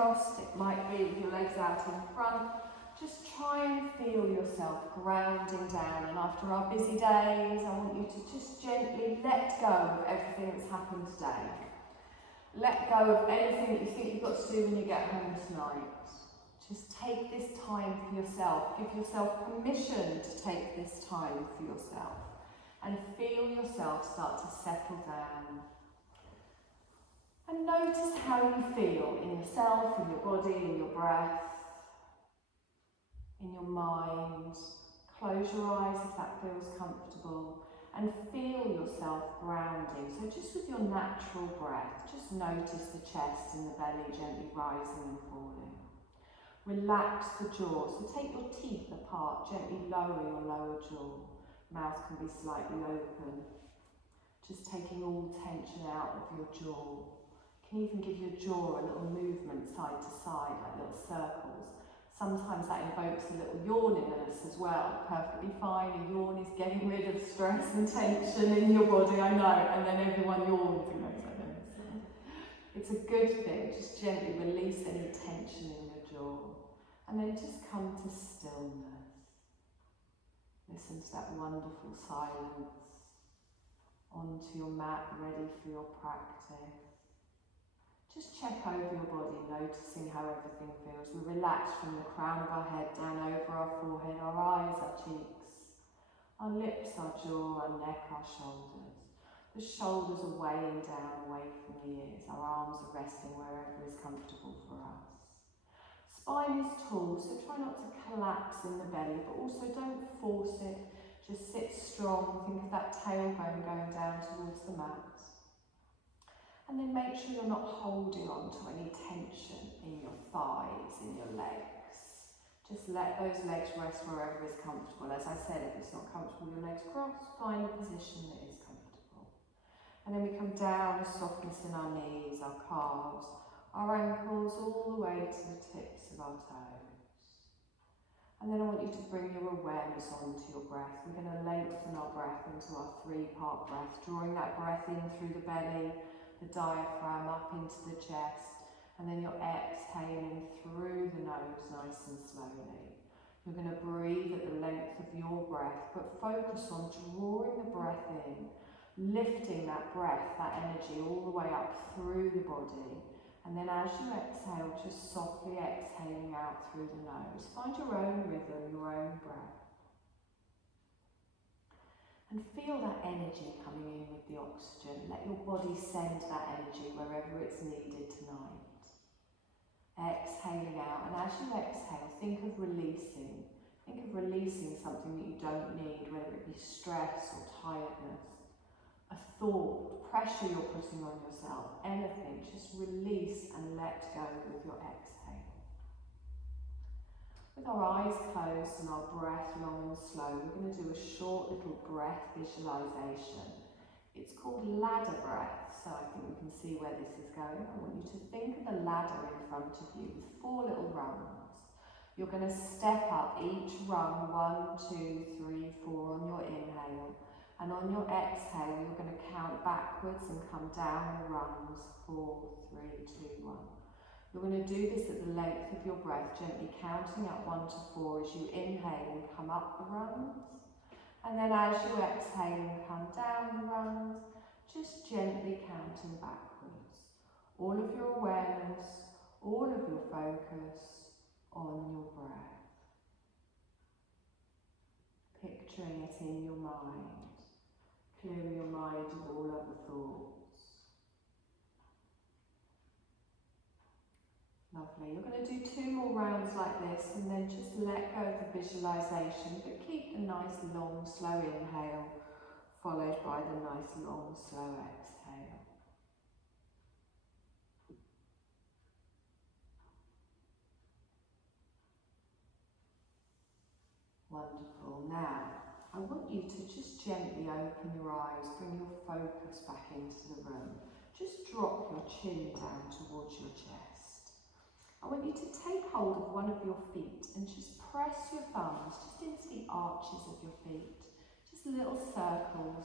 crossed, it might be with your legs out in front. Just try and feel yourself grounding down, and after our busy days, I want you to just gently let go of everything that's happened today. Let go of anything that you think you've got to do when you get home tonight. Just take this time for yourself. Give yourself permission to take this time for yourself. And feel yourself start to settle down. And notice how you feel in yourself, in your body, in your breath, in your mind. Close your eyes if that feels comfortable. And feel yourself grounding. So just with your natural breath, just notice the chest and the belly gently rising and falling. Relax the jaw, so take your teeth apart, gently lower your lower jaw. Mouth can be slightly open. Just taking all tension out of your jaw. You can even give your jaw a little movement side to side, like little circles. Sometimes that invokes a little yawn in us as well. Perfectly fine, a yawn is getting rid of stress and tension in your body, I know, and then everyone yawns and goes like this. It's a good thing, just gently release any tension in your jaw. And then just come to stillness. Listen to that wonderful silence. Onto your mat, ready for your practice. Just check over your body, noticing how everything feels. We relax from the crown of our head down over our forehead, our eyes, our cheeks, our lips, our jaw, our neck, our shoulders. The shoulders are weighing down away from the ears. Our arms are resting wherever is comfortable for us. Spine is tall, so try not to collapse in the belly, but also don't force it. Just sit strong. Think of that tailbone going down towards the mat. And then make sure you're not holding on to any tension in your thighs, in your legs. Just let those legs rest wherever is comfortable. As I said, if it's not comfortable, your legs crossed, find a position that is comfortable. And then we come down, a softness in our knees, our calves, our ankles, all the way to the tips of our toes. And then I want you to bring your awareness onto your breath. We're going to lengthen our breath into our 3-part breath, drawing that breath in through the belly, the diaphragm up into the chest, and then you're exhaling through the nose nice and slowly. You're going to breathe at the length of your breath, but focus on drawing the breath in, lifting that breath, that energy all the way up through the body. And then as you exhale, just softly exhaling out through the nose. Find your own rhythm, your own breath. And feel that energy coming in with the oxygen. Let your body send that energy wherever it's needed tonight. Exhaling out, and as you exhale, think of releasing. Think of releasing something that you don't need, whether it be stress or tiredness, a thought, pressure you're putting on yourself, anything. Just release and let go with your exhale. With our eyes closed and our breath long and slow, we're going to do a short little breath visualization. It's called ladder breath, so I think you can see where this is going. I want you to think of a ladder in front of you with 4 little rungs. You're going to step up each rung, 1, 2, 3, 4 on your inhale. And on your exhale, you're going to count backwards and come down the rungs, 4, 3, 2, 1. You're going to do this at the length of your breath, gently counting up 1 to 4 as you inhale and come up the rungs. And then as you exhale and come down the rungs, just gently counting backwards. All of your awareness, all of your focus on your breath. Picturing it in your mind, clearing your mind of all other thoughts. Lovely. You're going to do 2 more rounds like this and then just let go of the visualization, but keep the nice long slow inhale followed by the nice long slow exhale. Wonderful. Now, I want you to just gently open your eyes, bring your focus back into the room. Just drop your chin down towards your chest. I want you to take hold of one of your feet and just press your thumbs just into the arches of your feet. Just little circles.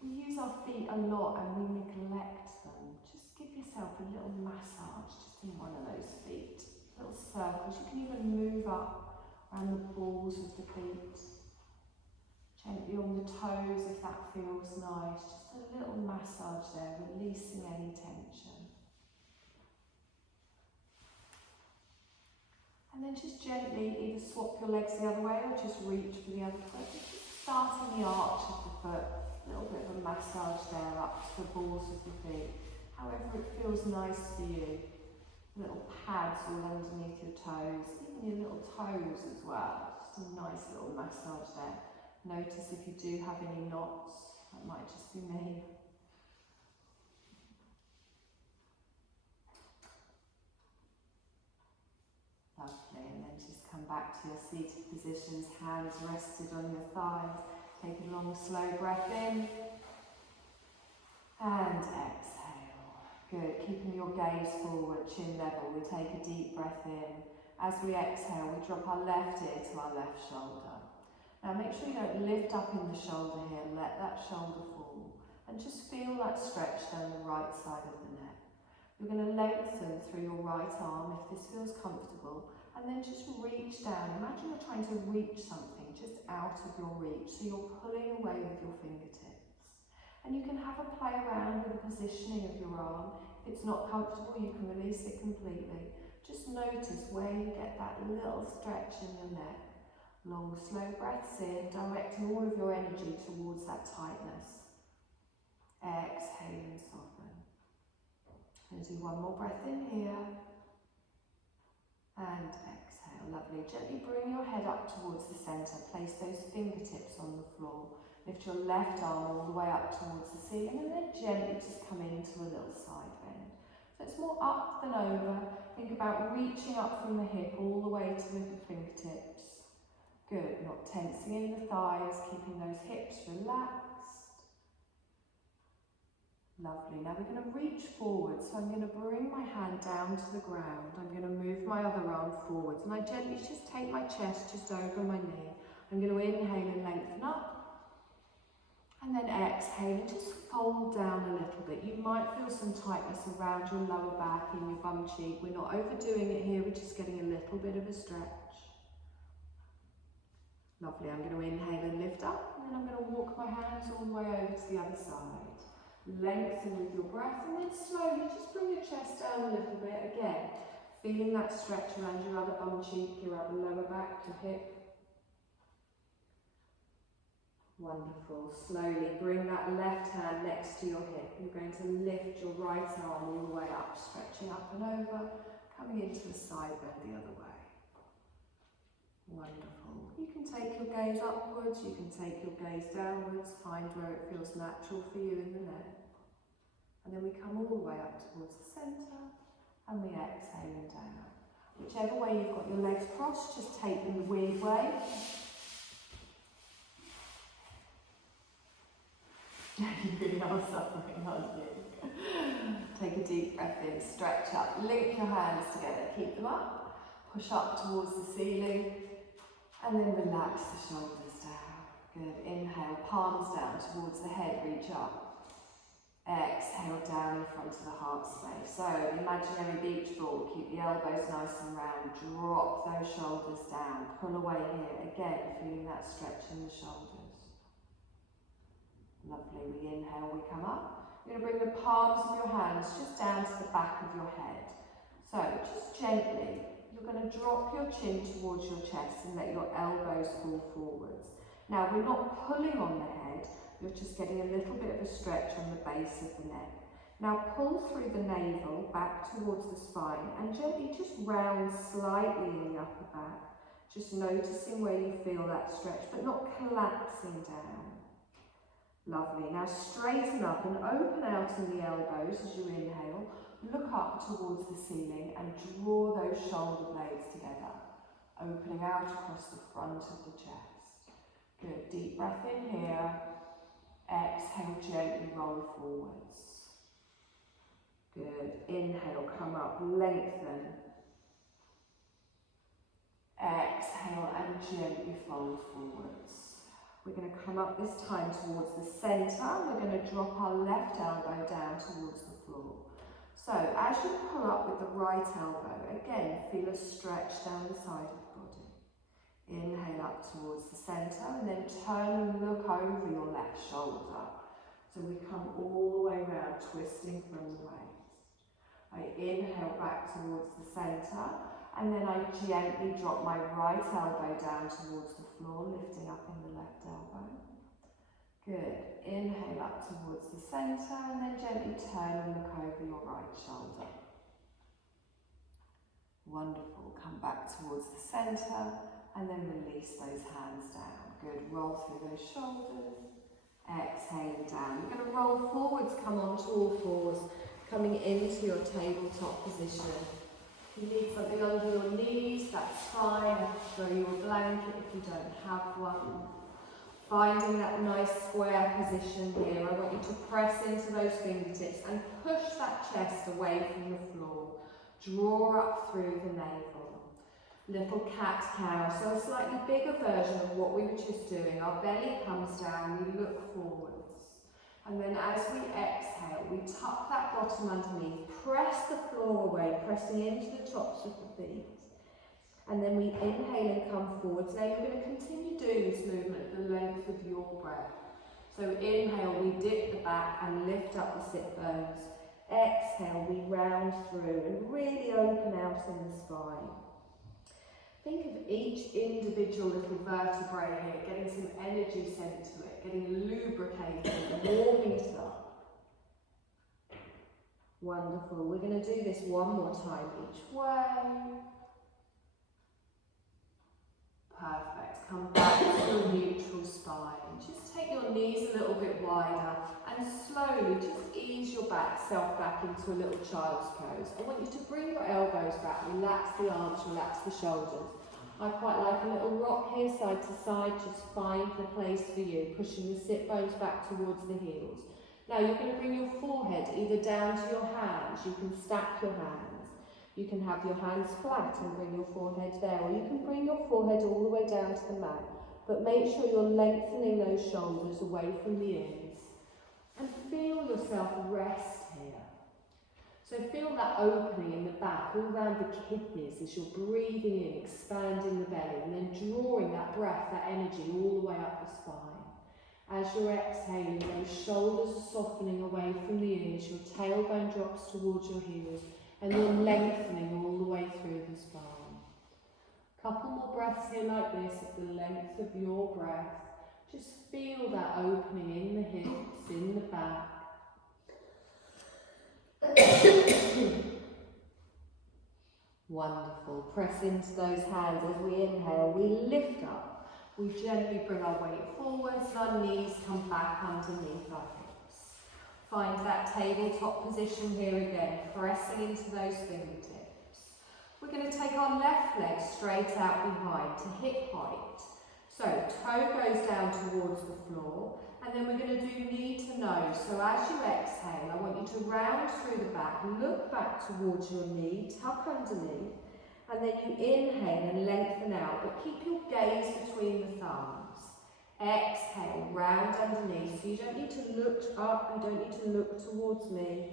We use our feet a lot and we neglect them. Just give yourself a little massage just just in one of those feet. Little circles. You can even move up around the balls of the feet. Gently on the toes if that feels nice. Just a little massage there, releasing any tension. And then just gently either swap your legs the other way or just reach for the other foot. Just starting the arch of the foot. A little bit of a massage there up to the balls of the feet. However it feels nice for you. Little pads all underneath your toes, even your little toes as well. Just a nice little massage there. Notice if you do have any knots, that might just be me. Lovely, and then just come back to your seated positions, hands rested on your thighs. Take a long, slow breath in, and exhale. Good, keeping your gaze forward, chin level. We take a deep breath in. As we exhale, we drop our left ear to our left shoulder. Now make sure you don't lift up in the shoulder here, let that shoulder fall. And just feel that stretch down the right side of the neck. You're going to lengthen through your right arm if this feels comfortable, and then just reach down. Imagine you're trying to reach something just out of your reach, so you're pulling away with your fingertips. And you can have a play around with the positioning of your arm. If it's not comfortable, you can release it completely. Just notice where you get that little stretch in your neck. Long, slow breaths in, directing all of your energy towards that tightness. Exhale and soften. And do one more breath in here. And exhale. Lovely. Gently bring your head up towards the centre. Place those fingertips on the floor. Lift your left arm all the way up towards the ceiling, and then gently just come into a little side bend. So it's more up than over. Think about reaching up from the hip all the way to the fingertips. Good, not tensing in the thighs, keeping those hips relaxed. Lovely, now we're going to reach forward, so I'm going to bring my hand down to the ground. I'm going to move my other arm forwards, and I gently just take my chest just over my knee. I'm going to inhale and lengthen up, and then exhale and just fold down a little bit. You might feel some tightness around your lower back and your bum cheek. We're not overdoing it here, we're just getting a little bit of a stretch. Lovely, I'm going to inhale and lift up, and then I'm going to walk my hands all the way over to the other side. Lengthen with your breath, and then slowly just bring your chest down a little bit. Again, feeling that stretch around your other bum cheek, your other lower back, your hip. Wonderful. Slowly bring that left hand next to your hip. You're going to lift your right arm all the way up, stretching up and over, coming into a side bend the other way. Wonderful. You can take your gaze upwards, you can take your gaze downwards, find where it feels natural for you in the neck. And then we come all the way up towards the centre, and we exhale and down. Whichever way you've got your legs crossed, just take them the weird way. You really are suffering, aren't you? Take a deep breath in, stretch up, link your hands together, keep them up, push up towards the ceiling, and then relax the shoulders down. Good, inhale, palms down towards the head, reach up. Exhale down in front of the heart space. So, the imaginary beach ball, keep the elbows nice and round, drop those shoulders down, pull away here, again feeling that stretch in the shoulders. Lovely, we inhale, we come up. You're going to bring the palms of your hands just down to the back of your head. So, just gently, you're going to drop your chin towards your chest and let your elbows fall forwards. Now, we're not pulling on the head, you're just getting a little bit of a stretch on the base of the neck. Now, pull through the navel back towards the spine and gently just round slightly in the upper back. Just noticing where you feel that stretch, but not collapsing down. Lovely. Now, straighten up and open out in the elbows as you inhale. Look up towards the ceiling and draw those shoulder blades together, opening out across the front of the chest. Good, deep breath in here. Exhale, gently roll forwards. Good, inhale, come up, lengthen. Exhale and gently fold forwards. We're going to come up this time towards the centre. We're going to drop our left elbow down towards the floor. So as you pull up with the right elbow, again, feel a stretch down the side of the body. Inhale up towards the centre and then turn and look over your left shoulder. So we come all the way around, twisting from the waist. I inhale back towards the centre and then I gently drop my right elbow down towards the floor, lifting up in the left elbow. Good. Inhale up towards the centre and then gently turn and look over your right shoulder. Wonderful. Come back towards the centre and then release those hands down. Good. Roll through those shoulders. Exhale down. You're going to roll forwards, come onto all fours, coming into your tabletop position. If you need something under your knees, that's fine. I'll throw you a blanket if you don't have one. Finding that nice square position here, I want you to press into those fingertips and push that chest away from the floor. Draw up through the navel. Little cat-cow, so a slightly bigger version of what we were just doing. Our belly comes down, we look forwards. And then as we exhale, we tuck that bottom underneath, press the floor away, pressing into the tops of the feet. And then we inhale and come forwards. Now you're going to continue doing this movement at the length of your breath. So inhale, we dip the back and lift up the sit bones. Exhale, we round through and really open out in the spine. Think of each individual little vertebrae here, getting some energy sent to it, getting lubricated, warming it up. Wonderful. We're going to do this one more time each way. Perfect. Come back to your neutral spine. Just take your knees a little bit wider and slowly just ease your self back into a little child's pose. I want you to bring your elbows back, relax the arms, relax the shoulders. I quite like a little rock here, side to side, just find the place for you, pushing the sit bones back towards the heels. Now you're going to bring your forehead either down to your hands, you can stack your hands. You can have your hands flat and bring your forehead there, or you can bring your forehead all the way down to the mat. But make sure you're lengthening those shoulders away from the ears. And feel yourself rest here. So feel that opening in the back, all around the kidneys as you're breathing in, expanding the belly, and then drawing that breath, that energy all the way up the spine. As you're exhaling, those shoulders are softening away from the ears, your tailbone drops towards your heels, and you're lengthening all the way through the spine. Couple more breaths here like this at the length of your breath. Just feel that opening in the hips, in the back. Wonderful. Press into those hands as we inhale. We lift up. We gently bring our weight forwards and our knees come back underneath our hips. Find that tabletop position here again, pressing into those fingertips. We're going to take our left leg straight out behind to hip height. So toe goes down towards the floor, and then we're going to do knee to nose. So as you exhale, I want you to round through the back, look back towards your knee, tuck underneath, and then you inhale and lengthen out, but keep your gaze between the thumbs. Exhale, round underneath, so you don't need to look up, you don't need to look towards me.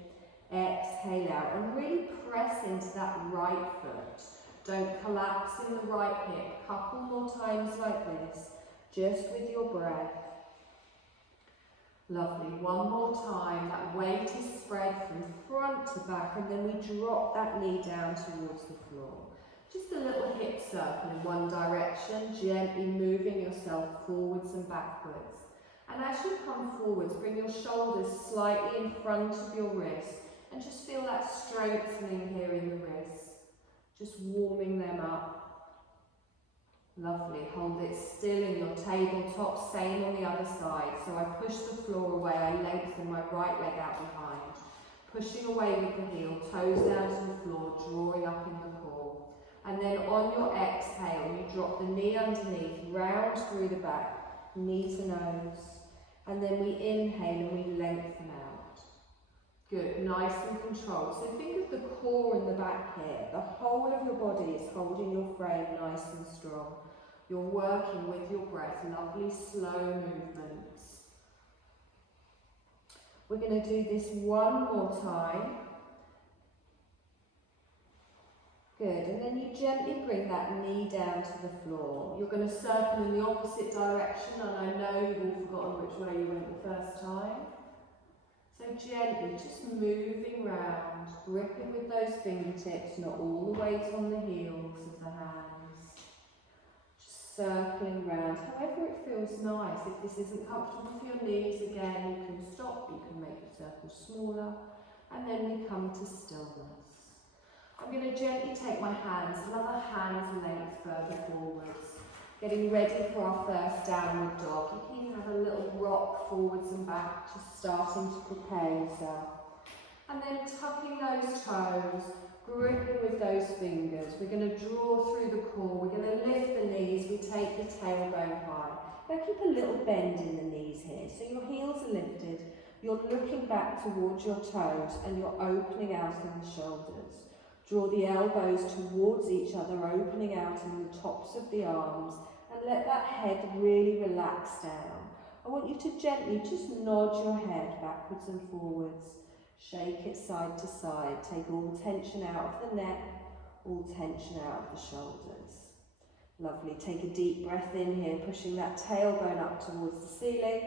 Exhale out and really press into that right foot. Don't collapse in the right hip. Couple more times like this, just with your breath. Lovely, one more time. That weight is spread from front to back, and then we drop that knee down towards the floor. Just a little hip circle in one direction, gently moving yourself forwards and backwards. And as you come forwards, bring your shoulders slightly in front of your wrists and just feel that strengthening here in the wrists. Just warming them up. Lovely, hold it still in your tabletop, same on the other side. So I push the floor away, I lengthen my right leg out behind. Pushing away with the heel, toes down to the floor, drawing up in the core. And then on your exhale, you drop the knee underneath, round through the back, knee to nose. And then we inhale and we lengthen out. Good, nice and controlled. So think of the core in the back here. The whole of your body is holding your frame nice and strong. You're working with your breath, lovely slow movements. We're going to do this one more time. Good, and then you gently bring that knee down to the floor. You're going to circle in the opposite direction, and I know you've all forgotten which way you went the first time. So gently, just moving round, gripping with those fingertips, not all the weight on the heels of the hands. Just circling round, however it feels nice. If this isn't comfortable for your knees, again, you can stop, you can make the circle smaller, and then we come to stillness. I'm going to gently take my hands, another hand's length further forwards, getting ready for our first downward dog. You can even have a little rock forwards and back, just starting to prepare yourself. And then tucking those toes, gripping with those fingers. We're going to draw through the core, we're going to lift the knees, we take the tailbone high. Now keep a little bend in the knees here, so your heels are lifted, you're looking back towards your toes and you're opening out in the shoulders. Draw the elbows towards each other, opening out in the tops of the arms, and let that head really relax down. I want you to gently just nod your head backwards and forwards. Shake it side to side. Take all tension out of the neck, all tension out of the shoulders. Lovely. Take a deep breath in here, pushing that tailbone up towards the ceiling.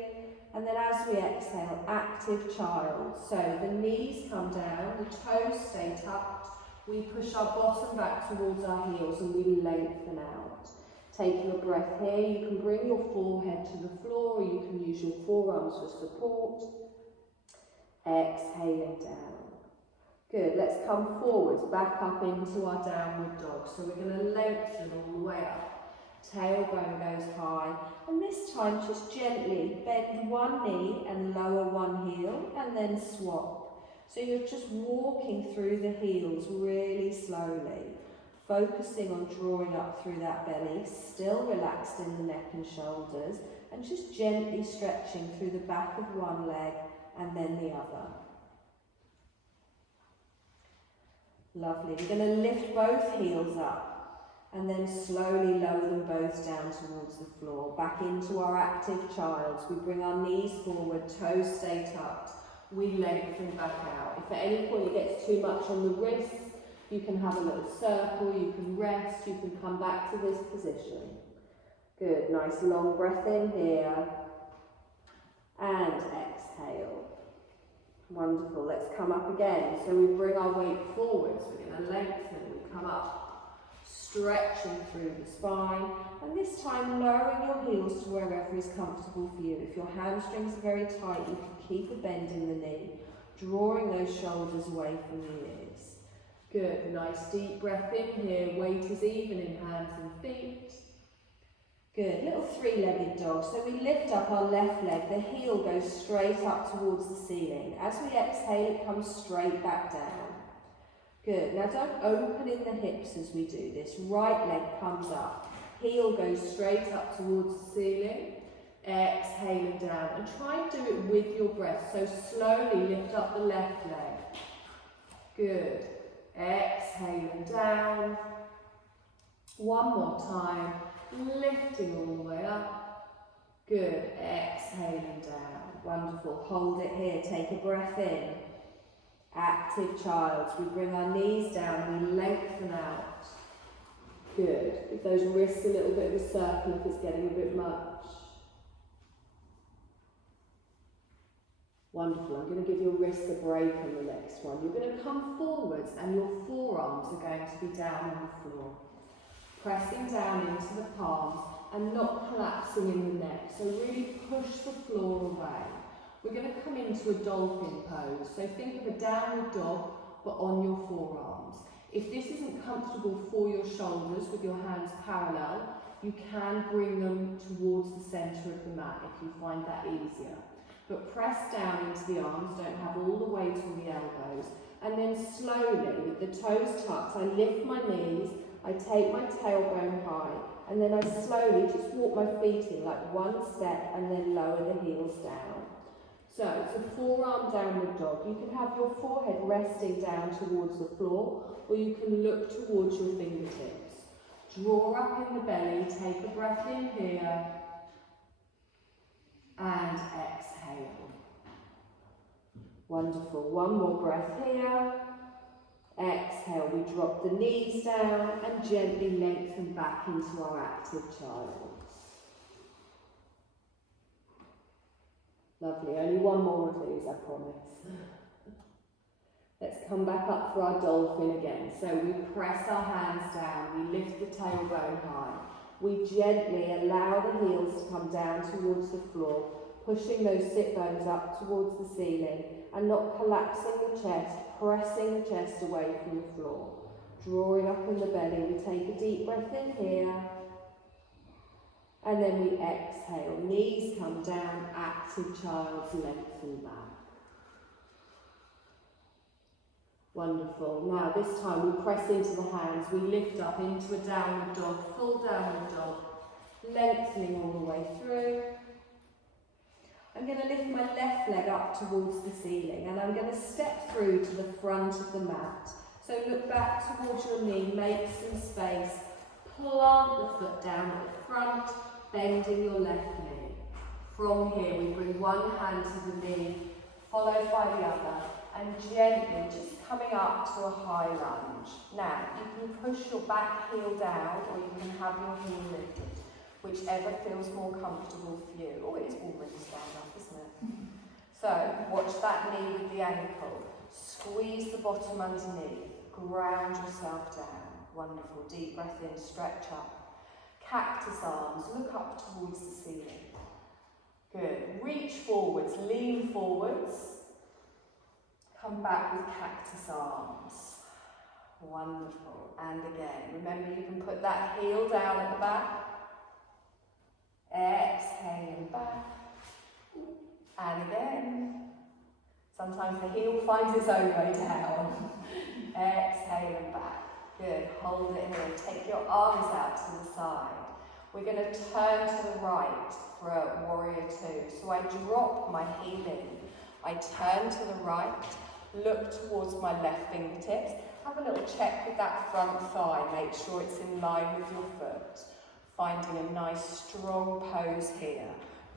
And then as we exhale, active child. So the knees come down, the toes stay tucked. We push our bottom back towards our heels and we lengthen out. Taking a breath here, you can bring your forehead to the floor or you can use your forearms for support. Exhaling down. Good, let's come forwards, back up into our downward dog. So we're going to lengthen all the way up. Tailbone goes high. And this time just gently bend one knee and lower one heel and then swap. So you're just walking through the heels really slowly, focusing on drawing up through that belly, still relaxed in the neck and shoulders, and just gently stretching through the back of one leg and then the other. Lovely. We're going to lift both heels up and then slowly lower them both down towards the floor. Back into our active child. We bring our knees forward, toes stay tucked. We lengthen back out. If at any point it gets too much on the wrists, you can have a little circle, you can rest, you can come back to this position. Good, nice long breath in here. And exhale. Wonderful, let's come up again. So we bring our weight forwards, we're going to lengthen, we come up, stretching through the spine. And this time lowering your heels to wherever is comfortable for you. If your hamstrings are very tight, you can keep a bend in the knee, drawing those shoulders away from the ears. Good, nice deep breath in here, weight is even in hands and feet. Good, little three-legged dog. So we lift up our left leg, the heel goes straight up towards the ceiling. As we exhale, it comes straight back down. Good, now don't open in the hips as we do this. Right leg comes up. Heel goes straight up towards the ceiling, exhaling down, and try and do it with your breath. So slowly lift up the left leg. Good, exhaling down. One more time, lifting all the way up. Good, exhaling down. Wonderful, hold it here, take a breath in. Active child, we bring our knees down, we lengthen out. Good. Give those wrists a little bit of a circle if it's getting a bit much. Wonderful. I'm going to give your wrists a break on the next one. You're going to come forwards and your forearms are going to be down on the floor. Pressing down into the palms and not collapsing in the neck. So really push the floor away. We're going to come into a dolphin pose. So think of a downward dog but on your forearms. If this isn't comfortable for your shoulders with your hands parallel, you can bring them towards the centre of the mat if you find that easier. But press down into the arms, don't have all the weight on the elbows. And then slowly, with the toes tucked, I lift my knees, I take my tailbone high, and then I slowly just walk my feet in like one step and then lower the heels down. So it's a forearm downward dog. You can have your forehead resting down towards the floor, or you can look towards your fingertips. Draw up in the belly, take a breath in here, and exhale. Wonderful. One more breath here, Exhale, we drop the knees down and gently lengthen back into our active child. Lovely, only one more of these, I promise. Let's come back up for our dolphin again. So we press our hands down, we lift the tailbone high. We gently allow the heels to come down towards the floor, pushing those sit bones up towards the ceiling and not collapsing the chest, pressing the chest away from the floor. Drawing up in the belly, we take a deep breath in here. And then we exhale, knees come down, active child's lengthen back. Wonderful. Now this time we press into the hands, we lift up into a downward dog, full downward dog, lengthening all the way through. I'm going to lift my left leg up towards the ceiling and I'm going to step through to the front of the mat. So look back towards your knee, make some space, plant the foot down at the front, bending your left knee. From here we bring one hand to the knee, followed by the other, and gently just coming up to a high lunge. Now you can push your back heel down or you can have your heel lifted, whichever feels more comfortable for you. Oh, it is already stand up, isn't it? So watch that knee with the ankle, squeeze the bottom underneath, ground yourself down. Wonderful, deep breath in, stretch up. Cactus arms, look up towards the ceiling. Good, reach forwards, lean forwards. Come back with cactus arms. Wonderful, and again, remember you can put that heel down at the back. Exhaling back. And again. Sometimes the heel finds its own way down. Exhaling back. Good, hold it here. Take your arms out to the side. We're going to turn to the right for a warrior two. So I drop my heel in. I turn to the right, look towards my left fingertips. Have a little check with that front thigh. Make sure it's in line with your foot. Finding a nice strong pose here.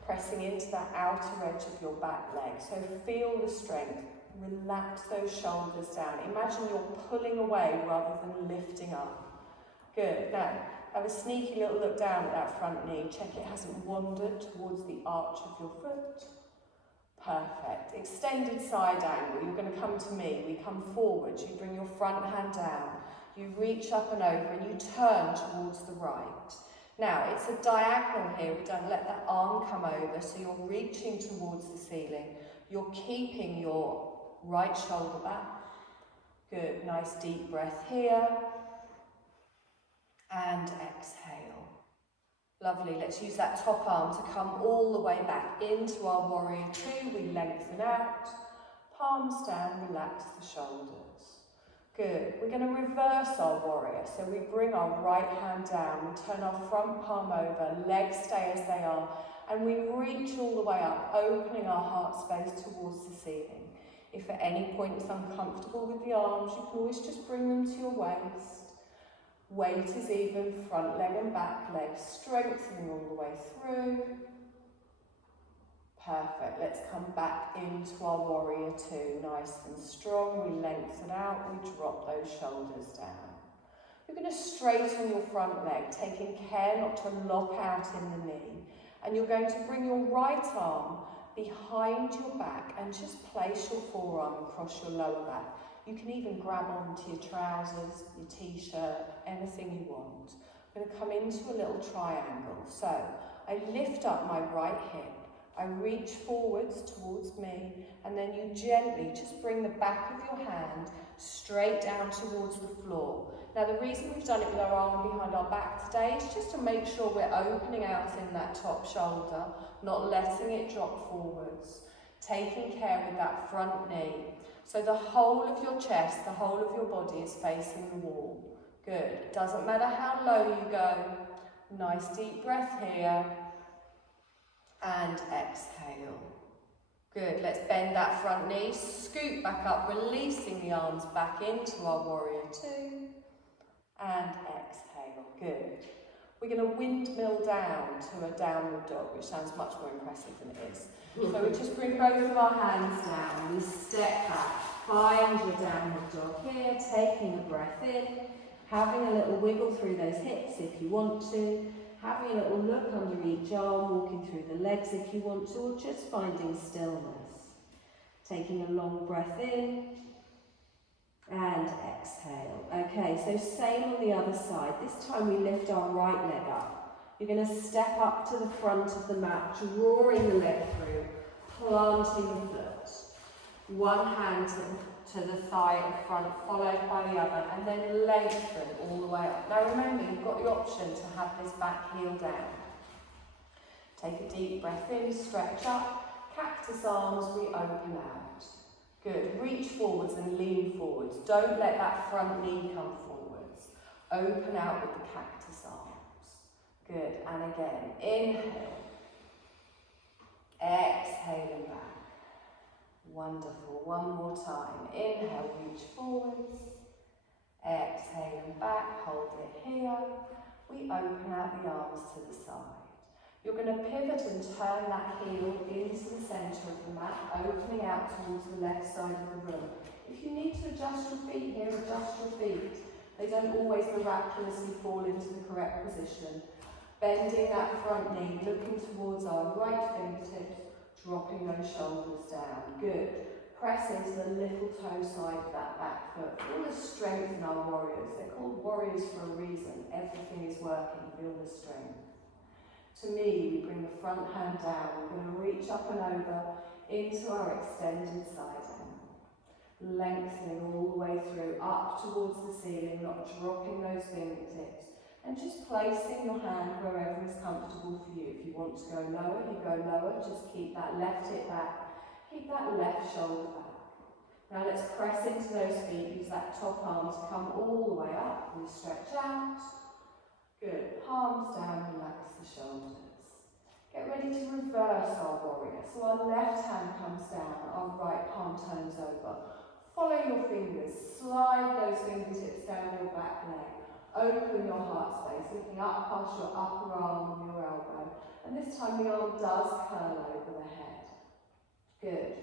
Pressing into that outer edge of your back leg. So feel the strength. Relax those shoulders down. Imagine you're pulling away rather than lifting up. Good. Now, have a sneaky little look down at that front knee. Check it hasn't wandered towards the arch of your foot. Perfect. Extended side angle. You're going to come to me. We come forward. You bring your front hand down. You reach up and over and you turn towards the right. Now, it's a diagonal here. We don't let that arm come over. So you're reaching towards the ceiling. You're keeping your right shoulder back. Good. Nice deep breath here. And exhale. Lovely. Let's use that top arm to come all the way back into our warrior two. We lengthen out. Palms down. Relax the shoulders. Good. We're going to reverse our warrior. So we bring our right hand down. We turn our front palm over. Legs stay as they are. And we reach all the way up, opening our heart space towards the ceiling. If at any point it's uncomfortable with the arms, you can always just bring them to your waist. Weight is even, front leg and back leg, strengthening all the way through. Perfect. Let's come back into our warrior two, nice and strong. We lengthen out, we drop those shoulders down. You're going to straighten your front leg, taking care not to lock out in the knee. And you're going to bring your right arm behind your back and just place your forearm across your lower back. You can even grab onto your trousers, your t-shirt, anything you want. I'm going to come into a little triangle. So I lift up my right hip. I reach forwards towards me, and then you gently just bring the back of your hand straight down towards the floor. Now the reason we've done it with our arm behind our back today is just to make sure we're opening out in that top shoulder, not letting it drop forwards, taking care with that front knee. So the whole of your chest, the whole of your body is facing the wall. Good. Doesn't matter how low you go. Nice deep breath here. And exhale. Good. Let's bend that front knee. Scoot back up, releasing the arms back into our warrior two. And exhale. Good. We're going to windmill down to a downward dog, which sounds much more impressive than it is. So we just bring both of our hands down, we step back, find your downward dog here, taking a breath in, having a little wiggle through those hips if you want to, having a little look under each arm, walking through the legs if you want to, or just finding stillness. Taking a long breath in, and exhale. Okay, so same on the other side. This time we lift our right leg up. You're going to step up to the front of the mat, drawing the leg through, planting the foot. One hand to the thigh at the front, followed by the other, and then lengthen all the way up. Now remember, you've got the option to have this back heel down. Take a deep breath in, stretch up, cactus arms, we open out. Good, reach forwards and lean forwards. Don't let that front knee come forwards. Open out with the cactus arms. Good, and again, inhale. Exhaling back. Wonderful, one more time. Inhale, reach forwards. Exhaling back, hold it here. We open out the arms to the side. You're going to pivot and turn that heel into the centre of the mat, opening out towards the left side of the room. If you need to adjust your feet here, adjust your feet. They don't always miraculously fall into the correct position. Bending that front knee, looking towards our right fingertips, dropping those shoulders down. Good. Press into the little toe side of that back foot. Feel the strength in our warriors. They're called warriors for a reason. Everything is working. Feel the strength. To me, we bring the front hand down. We're going to reach up and over into our extended side angle. Lengthening all the way through, up towards the ceiling, not dropping those fingertips. And just placing your hand wherever is comfortable for you. If you want to go lower, you go lower. Just keep that left hip back. Keep that left shoulder back. Now let's press into those feet. Use that top arm to come all the way up. We stretch out. Good. Palms down, relax the shoulders. Get ready to reverse our warrior. So our left hand comes down, our right palm turns over. Follow your fingers. Slide those fingertips down your back leg. Open your heart space, looking up past your upper arm and your elbow. And this time the arm does curl over the head. Good.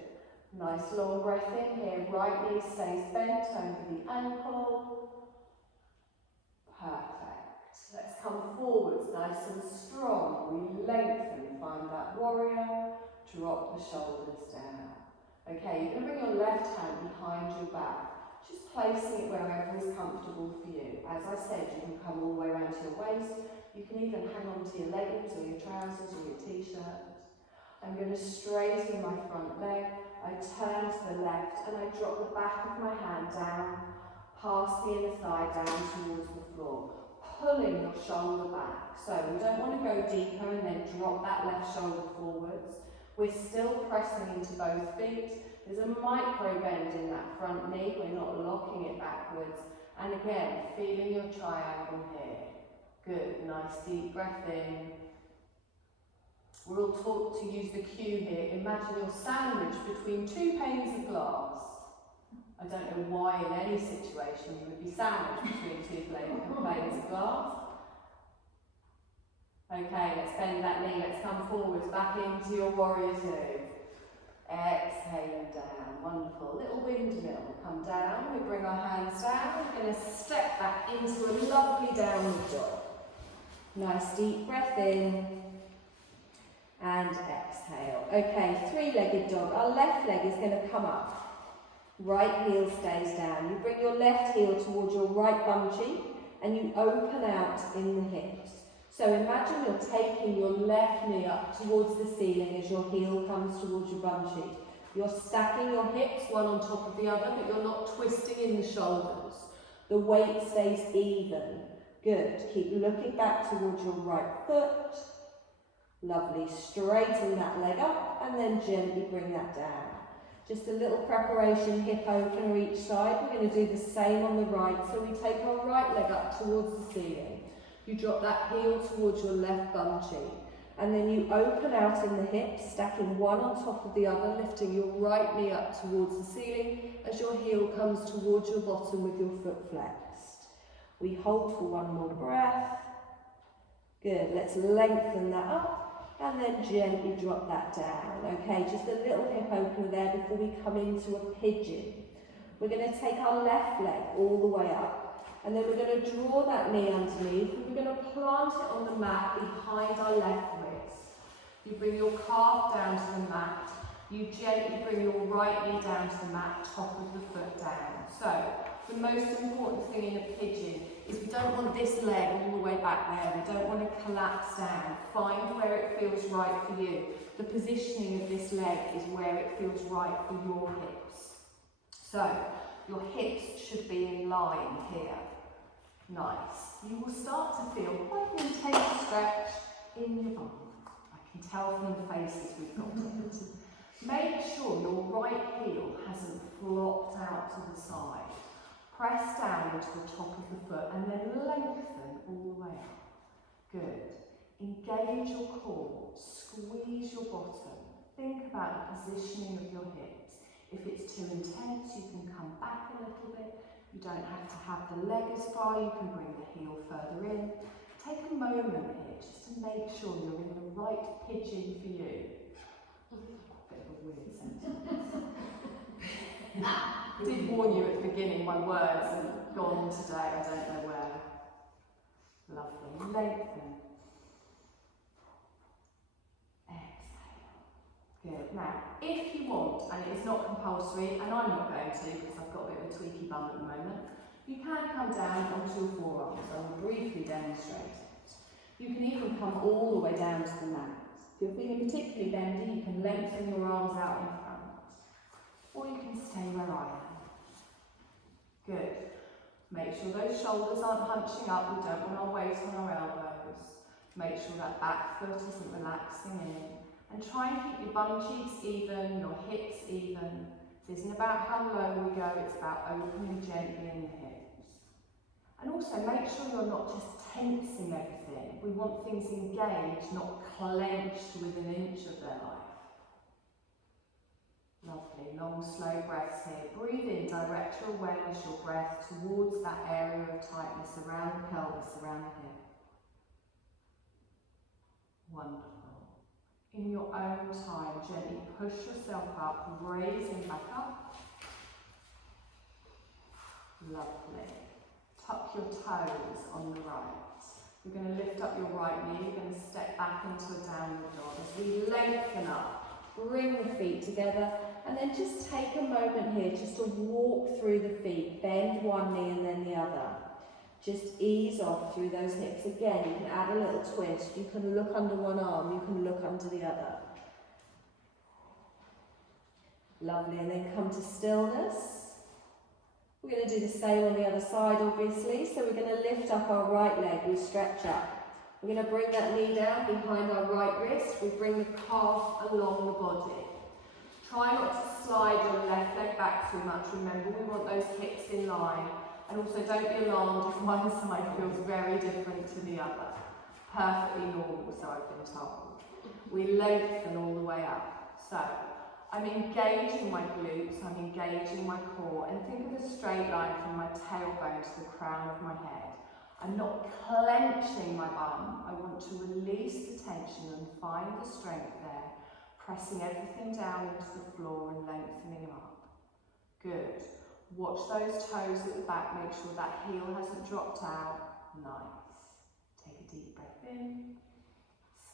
Nice long breath in here. Right knee stays bent over the ankle. Perfect. Let's come forwards, nice and strong. We lengthen, find that warrior. Drop the shoulders down. Okay, you're going to bring your left hand behind your back. Just placing it wherever is comfortable for you. As I said, you can come all the way around to your waist. You can even hang on to your leggings or your trousers or your t-shirt. I'm going to straighten my front leg. I turn to the left and I drop the back of my hand down, past the inner thigh down towards the floor, pulling your shoulder back. So we don't want to go deeper and then drop that left shoulder forwards. We're still pressing into both feet. There's a micro bend in that front knee. We're not locking it backwards. And again, feeling your triangle here. Good, nice deep breath in. We're all taught to use the cue here. Imagine you're sandwiched between two panes of glass. I don't know why in any situation you would be sandwiched between two panes of glass. Okay, let's bend that knee. Let's come forwards, back into your warrior two. Exhaling down, wonderful. Little windmill, come down, we bring our hands down, we're going to step back into a lovely downward dog. Nice deep breath in, and exhale. Okay, three-legged dog. Our left leg is going to come up, right heel stays down. You bring your left heel towards your right bum cheek, and you open out in the hips. So imagine you're taking your left knee up towards the ceiling as your heel comes towards your bum cheek. You're stacking your hips one on top of the other, but you're not twisting in the shoulders. The weight stays even. Good. Keep looking back towards your right foot. Lovely. Straighten that leg up and then gently bring that down. Just a little preparation, hip opener each side. We're going to do the same on the right. So we take our right leg up towards the ceiling. You drop that heel towards your left bum cheek. And then you open out in the hips, stacking one on top of the other, lifting your right knee up towards the ceiling as your heel comes towards your bottom with your foot flexed. We hold for one more breath. Good, let's lengthen that up and then gently drop that down. Okay, just a little hip opener there before we come into a pigeon. We're going to take our left leg all the way up and then we're going to draw that knee underneath and we're going to plant it on the mat behind our left wrist. You bring your calf down to the mat. You gently bring your right knee down to the mat, top of the foot down. So, the most important thing in a pigeon is we don't want this leg all the way back there. We don't want to collapse down. Find where it feels right for you. The positioning of this leg is where it feels right for your hips. So, your hips should be in line here. Nice. You will start to feel quite an intense stretch in your bum. I can tell from the faces we've got it. Make sure your right heel hasn't flopped out to the side. Press down into the top of the foot and then lengthen all the way up. Good. Engage your core, squeeze your bottom. Think about the positioning of your hips. If it's too intense, you can come back a little bit. You don't have to have the leg as far, you can bring the heel further in. Take a moment here just to make sure you're in the right pigeon for you. Bit of a weird sentence. I did warn you at the beginning, my words have gone today, I don't know where. Lovely. Lengthen. Exhale. Good. Now, if you want, and it's not compulsory, and I'm not going to because I've got a bit of a tweaky bum at the moment, you can come down onto your forearms. I will briefly demonstrate it. You can even come all the way down to the mat. If you're feeling particularly bendy, you can lengthen your arms out in front. Or you can stay where I am. Good. Make sure those shoulders aren't hunching up. We don't want our weight on our elbows. Make sure that back foot isn't relaxing in. And try and keep your bum cheeks even, your hips even. It isn't about how low we go, it's about opening gently in the hips. And also make sure you're not just tensing everything. We want things engaged, not clenched within an inch of their life. Lovely, long, slow breaths here. Breathe in, direct your awareness, your breath towards that area of tightness around the pelvis, around the hip. Wonderful. In your own time, gently push yourself up, raising back up. Lovely. Tuck your toes on the right. You're going to lift up your right knee, you're going to step back into a downward dog. As we lengthen up, bring the feet together, and then just take a moment here just to walk through the feet. Bend one knee and then the other. Just ease off through those hips. Again, you can add a little twist. You can look under one arm, you can look under the other. Lovely, and then come to stillness. We're going to do the same on the other side, obviously. So we're going to lift up our right leg, we stretch up. We're going to bring that knee down behind our right wrist. We bring the calf along the body. Try not to slide your left leg back too much. Remember, we want those hips in line. And also don't be alarmed if one side feels very different to the other. Perfectly normal, so I've been told. We lengthen all the way up. So, I'm engaging my glutes, I'm engaging my core, and think of a straight line from my tailbone to the crown of my head. I'm not clenching my bum, I want to release the tension and find the strength there, pressing everything down into the floor and lengthening up. Good. Watch those toes at the back, make sure that heel hasn't dropped out. Nice. Take a deep breath in,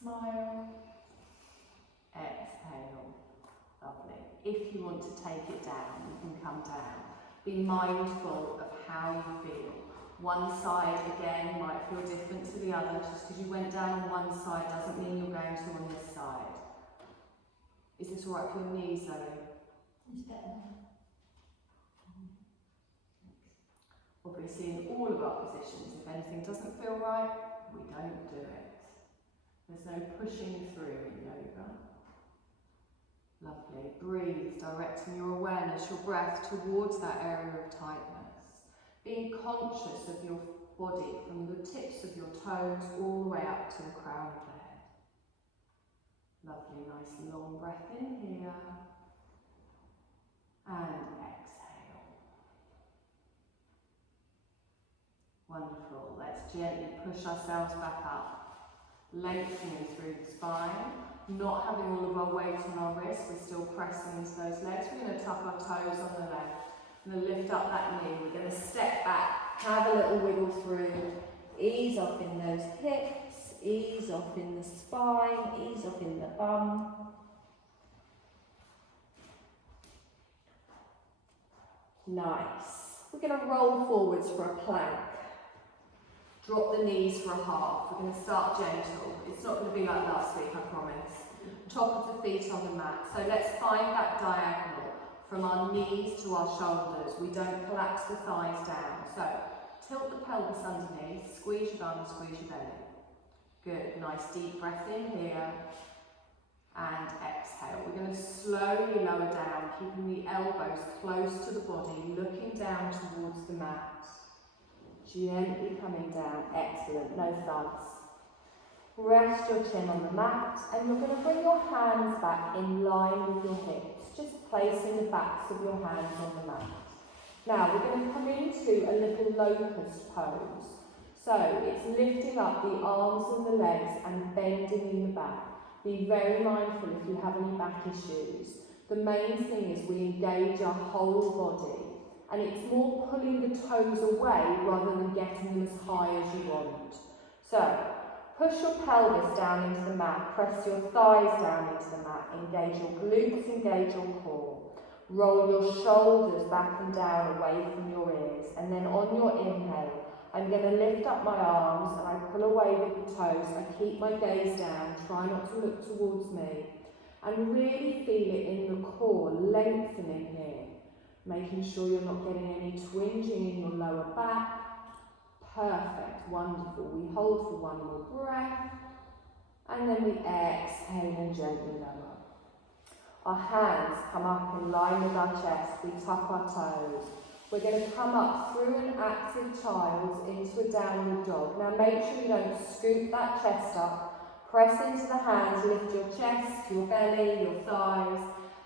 smile, exhale. Lovely. If you want to take it down, you can come down. Be mindful of how you feel. One side, again, might feel different to the other. Just because you went down on one side doesn't mean you're going to on this side. Is this all right for your knees, Zoe? It's better. Obviously, in all of our positions, if anything doesn't feel right, we don't do it. There's no pushing through in yoga. Lovely. Breathe, directing your awareness, your breath towards that area of tightness. Being conscious of your body from the tips of your toes all the way up to the crown of the head. Lovely, nice long breath in here. And exhale. Wonderful. Let's gently push ourselves back up. Lengthening through the spine, not having all of our weight on our wrists, we're still pressing into those legs. We're going to tuck our toes on the left. We're going to lift up that knee. We're going to step back, have a little wiggle through, ease off in those hips, ease off in the spine, ease off in the bum. Nice. We're going to roll forwards for a plank. Drop the knees for a half. We're going to start gentle. It's not going to be like last week, I promise. Top of the feet on the mat. So let's find that diagonal from our knees to our shoulders. We don't collapse the thighs down. So tilt the pelvis underneath, squeeze your bum, squeeze your belly. Good. Nice deep breath in here. And exhale. We're going to slowly lower down, keeping the elbows close to the body, looking down towards the mat. Gently coming down. Excellent. No thuds. Rest your chin on the mat, and you're going to bring your hands back in line with your hips, just placing the backs of your hands on the mat. Now we're going to come into a little locust pose. So it's lifting up the arms and the legs and bending in the back. Be very mindful if you have any back issues. The main thing is we engage our whole body, and it's more pulling the toes away rather than getting them as high as you want. So push your pelvis down into the mat, press your thighs down into the mat, engage your glutes, engage your core. Roll your shoulders back and down away from your ears, and then on your inhale, I'm going to lift up my arms and I pull away with the toes. I keep my gaze down, try not to look towards me, and really feel it in the core, lengthening here, making sure you're not getting any twinging in your lower back. Perfect, wonderful. We hold for one more breath, and then we exhale and gently lower. Our hands come up in line with our chest, we tuck our toes. We're going to come up through an active child into a downward dog. Now make sure you don't scoop that chest up, press into the hands, lift your chest, your belly, your thighs,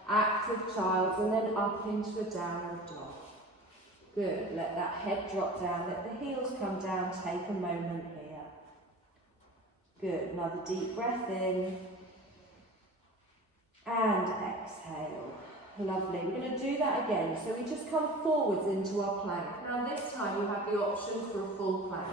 active child, and then up into a downward dog. Good, let that head drop down, let the heels come down, take a moment here. Good, another deep breath in, and exhale. Lovely, we're going to do that again. So we just come forwards into our plank. Now this time you have the option for a full plank.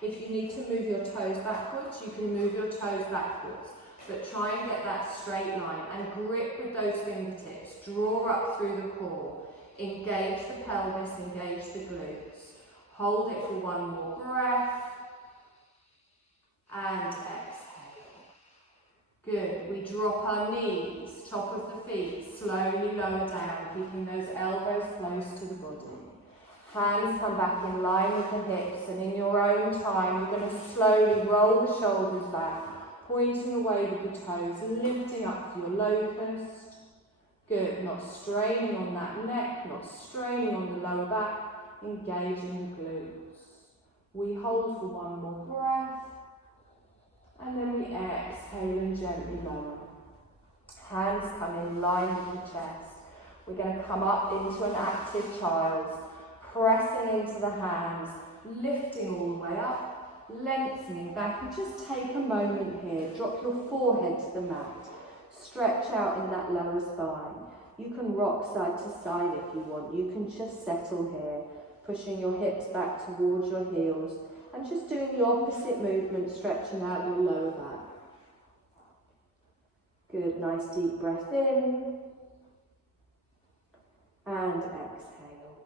If you need to move your toes backwards, you can move your toes backwards. But try and get that straight line and grip with those fingertips. Draw up through the core. Engage the pelvis, engage the glutes. Hold it for one more breath. And exhale. Good. We drop our knees, top of the feet, slowly lower down, keeping those elbows close to the body. Hands come back in line with the hips, and in your own time, you're going to slowly roll the shoulders back, pointing away with the toes and lifting up to your locust. Good. Not straining on that neck, not straining on the lower back, engaging the glutes. We hold for one more breath. And then we exhale and gently lower. Hands come in line with the chest. We're going to come up into an active child, pressing into the hands, lifting all the way up, lengthening back, and just take a moment here. Drop your forehead to the mat. Stretch out in that lower spine. You can rock side to side if you want. You can just settle here, pushing your hips back towards your heels, and just doing the opposite movement, stretching out your lower back. Good, nice deep breath in. And exhale.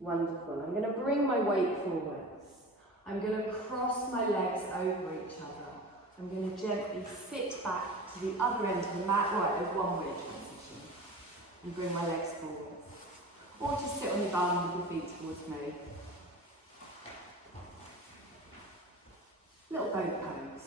Wonderful. I'm going to bring my weight forwards. I'm going to cross my legs over each other. I'm going to gently sit back to the other end of the mat, right, as one way transition. And bring my legs forward. Or just sit on your bum with your feet towards me. Little boat pose.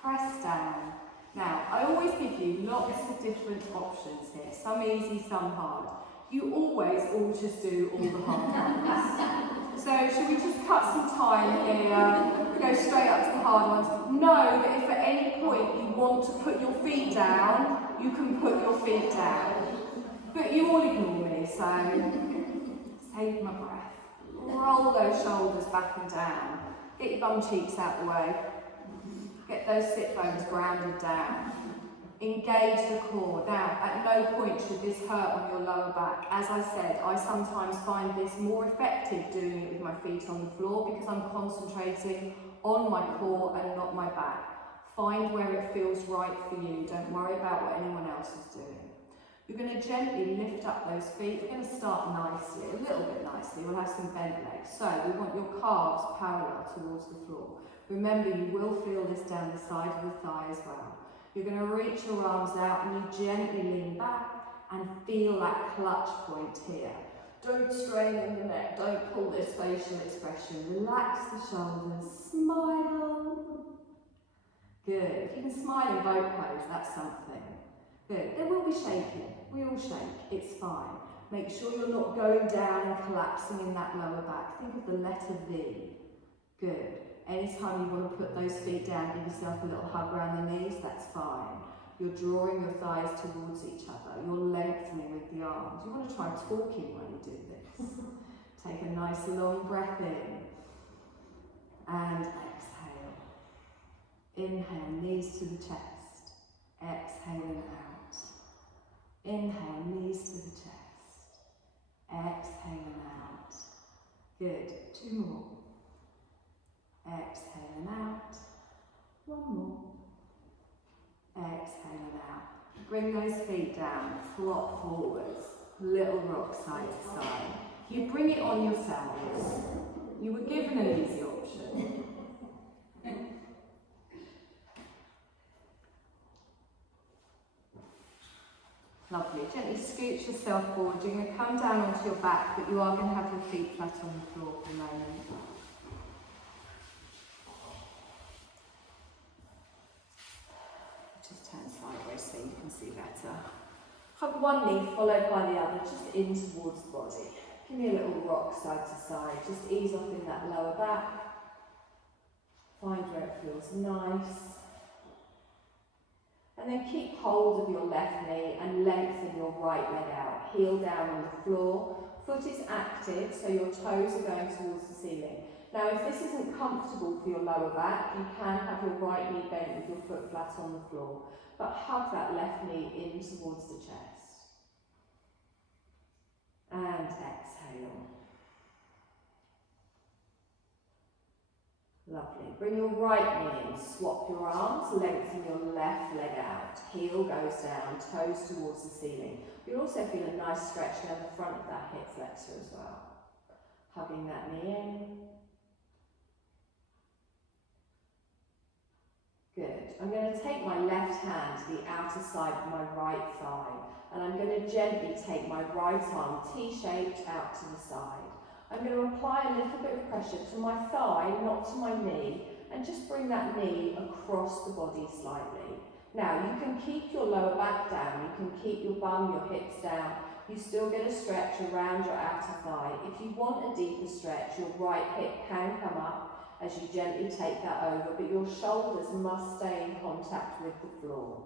Press down. Now, I always give you lots of different options here. Some easy, some hard. You always all just do all the hard ones. So, should we just cut some time here? Go straight up to the hard ones. Know that if at any point you want to put your feet down, you can put your feet down. But you all ignore me, so save my breath. Roll those shoulders back and down. Get your bum cheeks out the way. Get those sit bones grounded down. Engage the core. Now, at no point should this hurt on your lower back. As I said, I sometimes find this more effective doing it with my feet on the floor because I'm concentrating on my core and not my back. Find where it feels right for you. Don't worry about what anyone else is doing. You're going to gently lift up those feet. We're going to start nicely, a little bit nicely. We'll have some bent legs. So we want your calves parallel towards the floor. Remember, you will feel this down the side of the thigh as well. You're going to reach your arms out and you gently lean back and feel that clutch point here. Don't strain in the neck. Don't pull this facial expression. Relax the shoulders. Smile. Good. If you can smile in boat pose, that's something. Good. There will be shaking. We all shake. It's fine. Make sure you're not going down and collapsing in that lower back. Think of the letter V. Good. Anytime you want to put those feet down, give yourself a little hug around the knees, that's fine. You're drawing your thighs towards each other. You're lengthening with the arms. You want to try talking when you do this. Take a nice long breath in. And exhale. Inhale, knees to the chest. Exhaling out. Inhale, knees to the chest. Exhaling out. Good. 2 more. Exhaling out. 1 more. Exhaling out. Bring those feet down, flop forwards, little rock side to side. You bring it on yourselves. You were given an easy option. Lovely. Gently scooch yourself forward. You're going to come down onto your back, but you are going to have your feet flat on the floor for a moment. Just turn sideways so you can see better. Hug one knee followed by the other, just in towards the body. Give me a little rock side to side. Just ease off in that lower back. Find where it feels nice. And then keep hold of your left knee and lengthen your right leg out. Heel down on the floor. Foot is active, so your toes are going towards the ceiling. Now, if this isn't comfortable for your lower back, you can have your right knee bent with your foot flat on the floor. But hug that left knee in towards the chest. And exhale. Lovely. Bring your right knee in, swap your arms, lengthen your left leg out. Heel goes down, toes towards the ceiling. You'll also feel a nice stretch down the front of that hip flexor as well. Hugging that knee in. Good. I'm going to take my left hand to the outer side of my right thigh, and I'm going to gently take my right arm T-shaped out to the side. I'm going to apply a little bit of pressure to my thigh, not to my knee, and just bring that knee across the body slightly. Now, you can keep your lower back down, you can keep your bum, your hips down. You still get a stretch around your outer thigh. If you want a deeper stretch, your right hip can come up as you gently take that over, but your shoulders must stay in contact with the floor.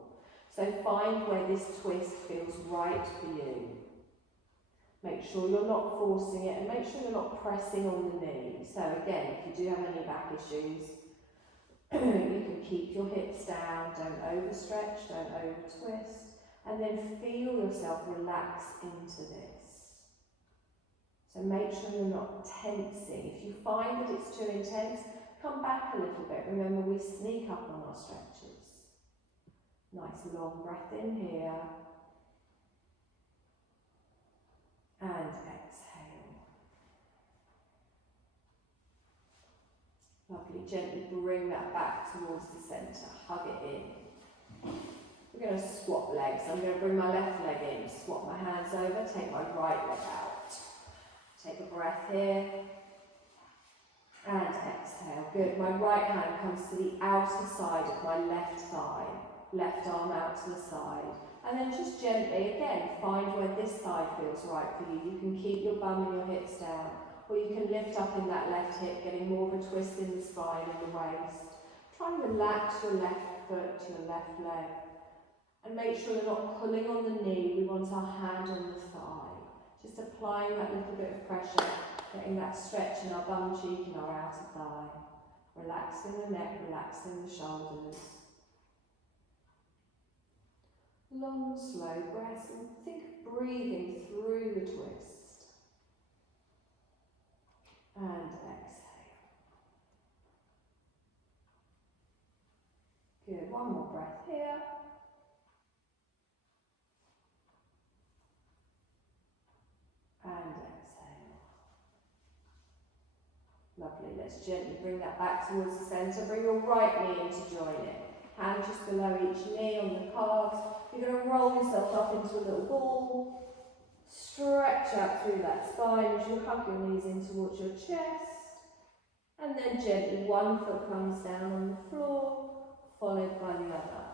So find where this twist feels right for you. Make sure you're not forcing it and make sure you're not pressing on the knee. So again, if you do have any back issues, you can keep your hips down, don't overstretch, don't over-twist, and then feel yourself relax into this. So make sure you're not tensing. If you find that it's too intense, come back a little bit. Remember, we sneak up on our stretches. Nice long breath in here. And exhale. Lovely. Gently bring that back towards the centre. Hug it in. We're going to swap legs. I'm going to bring my left leg in, swap my hands over, take my right leg out. Take a breath here. And exhale. Good. My right hand comes to the outer side of my left thigh. Left arm out to the side. And then just gently, again, find where this side feels right for you. You can keep your bum and your hips down, or you can lift up in that left hip, getting more of a twist in the spine and the waist. Try and relax your left foot, your left leg. And make sure you're not pulling on the knee. We want our hand on the thigh. Just applying that little bit of pressure Getting that stretch in our bum cheek and our outer thigh. Relaxing the neck, relaxing the shoulders. Long, slow breaths, and think of breathing through the twist. And exhale. Good, one more breath here. And exhale. Lovely, let's gently bring that back towards the centre. Bring your right knee in to join it. Hand just below each knee on the calves. You're going to roll yourself up into a little ball. Stretch out through that spine as you hug your knees in towards your chest. And then gently one foot comes down on the floor, followed by the other.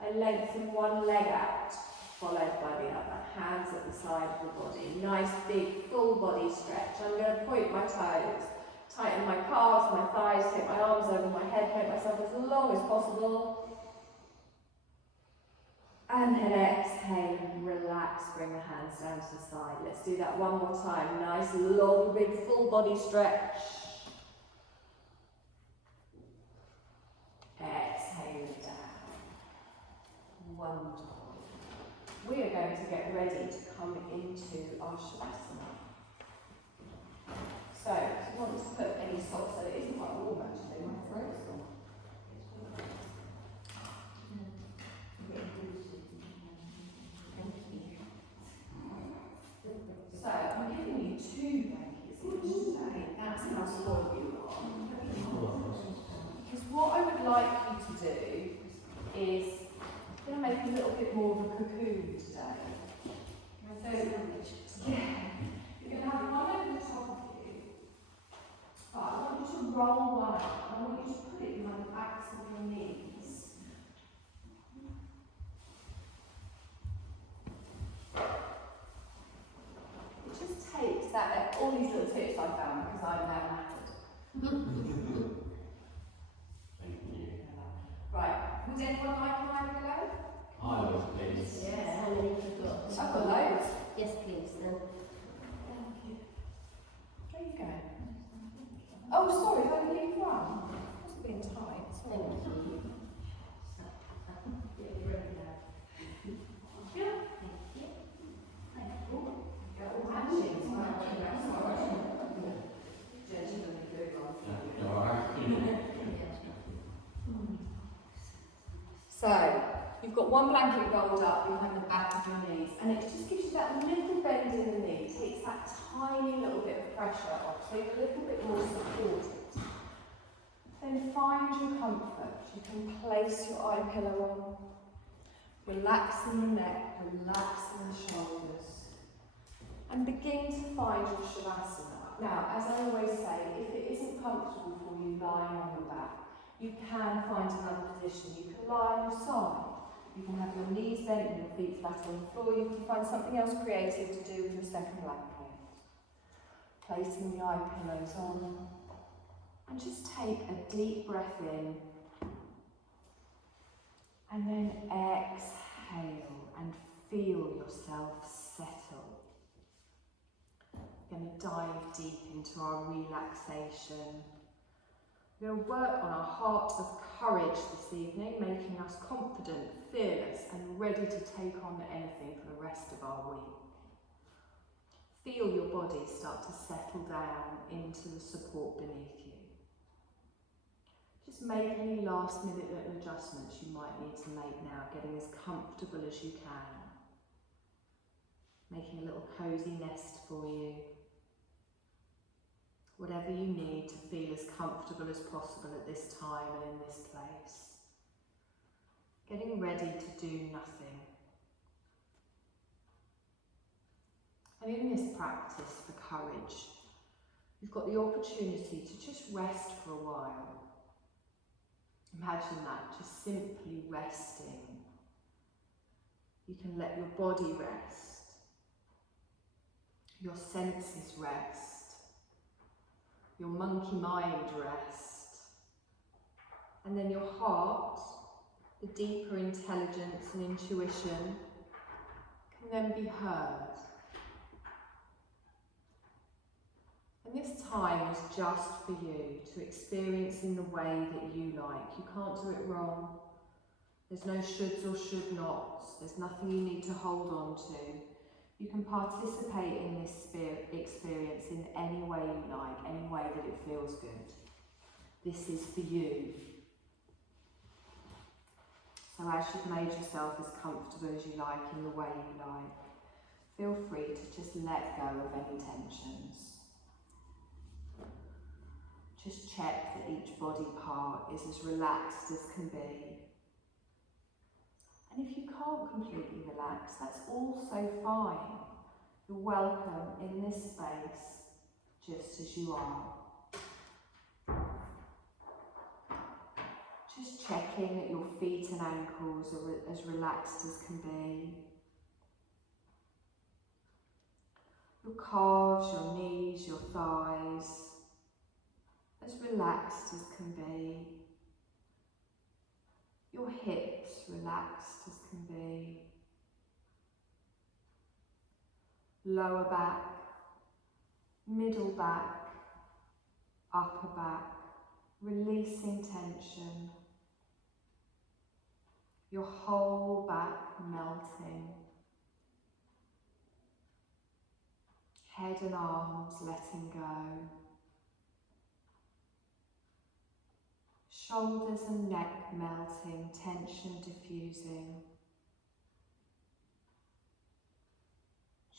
I lengthen one leg out, followed by the other. Hands at the side of the body. Nice big full body stretch. I'm going to point my toes. Tighten my calves, my thighs, take my arms over my head, make myself as long as possible. And then exhale and relax, bring the hands down to the side. Let's do that one more time. Nice, long, big, full body stretch. Exhale down. Wonderful. We are going to get ready to come into our Shavasana. So, if you want to put any socks, so it isn't quite warm actually, my throat's gone. So, I'm giving you 2 blankets each today. That's how spoiled you are. Because what I would like you to do is, I'm going to make a little bit more of a cocoon today. So, yeah, you're going to have one over the top of you. But I want you to roll one up. I want you to put it behind the backs of your knees. It just takes that, all these little tips I found because I'm now knackered. Thank you. Right, would anyone like an Irish go? I was pleased. Yeah, how many have you got? I've got loads. Yes, please, then. Thank you. There you go. Oh, sorry, how did you run? I wasn't being tight. Thank you. Yeah, you're ready now. Yeah. Yeah, all matching. So I'm going to go. Sorry. Judging them in good one. So, you've got one blanket rolled up behind the back of your knees, and it just gives you that little bend in the knee, takes that tiny little bit of pressure off, so you're a little bit more supported. Then find your comfort. You can place your eye pillow on, relaxing the neck, relaxing the shoulders, and begin to find your Shavasana. Now, as I always say, if it isn't comfortable for you lying on your back, you can find another position. You can lie on your side. You can have your knees bent and your feet flat on the floor. You can find something else creative to do with your second blanket. Placing the eye pillows on. And just take a deep breath in. And then exhale and feel yourself settle. We're going to dive deep into our relaxation. We're going to work on our heart of courage this evening, making us confident, fearless, and ready to take on anything for the rest of our week. Feel your body start to settle down into the support beneath you. Just make any last minute little adjustments you might need to make now, getting as comfortable as you can. Making a little cosy nest for you. Whatever you need to feel as comfortable as possible at this time and in this place. Getting ready to do nothing. And in this practice for courage, you've got the opportunity to just rest for a while. Imagine that, just simply resting. You can let your body rest, your senses rest, your monkey mind rest, and then your heart, the deeper intelligence and intuition, can then be heard. And this time is just for you to experience in the way that you like. You can't do it wrong. There's no shoulds or should nots. There's nothing you need to hold on to. You can participate in this experience in any way you like, any way that it feels good. This is for you. So as you've made yourself as comfortable as you like in the way you like, feel free to just let go of any tensions. Just check that each body part is as relaxed as can be. And if you can't completely relax, that's also fine. You're welcome in this space, just as you are. Just checking that your feet and ankles are as relaxed as can be. Your calves, your knees, your thighs, as relaxed as can be. Your hips relaxed as can be. Lower back, middle back, upper back, releasing tension. Your whole back melting. Head and arms letting go. Shoulders and neck melting, tension diffusing.